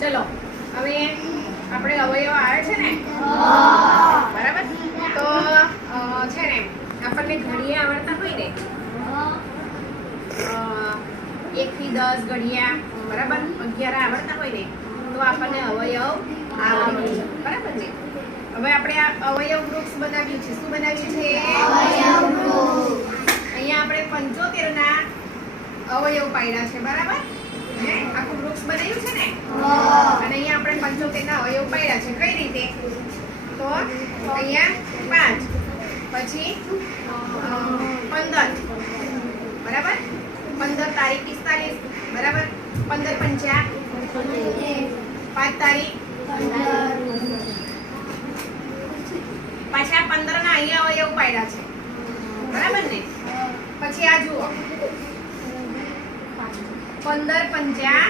ચલો હવે આપણે અવયવ આવે છે ને? બરાબર? તો છે ને આપણને ઘડિયા આવડતા હોય ને એક થી દસ ઘડિયા બરાબર? અગિયાર આવડતા હોય ને તો આપણને અવયવ આવડે બરાબર ને? હવે આપણે આ અવયવ વૃક્ષ બનાવ્યું છે શું બનાવ્યું છે અહીંયા આપણે પંચોતેર ના અવયવ પાડ્યા છે. બરાબર? આખું વૃક્ષ બનાવ્યું છે ને અને અહીંયા આપણે પંચોતેર ના અવયવ પાડ્યા છે કઈ રીતે તો અહીંયા પાંચ પછી પંદર. બરાબર? પંદર તારીખ પિસ્તાલીસ. બરાબર? પંદર પંચા. પાંચ તારીખ. પાછા પંદર ના અહીંયા હોય એવું પાડ્યા છે. બરાબર ને? પછી આ જુઓ. પંદર પંચા.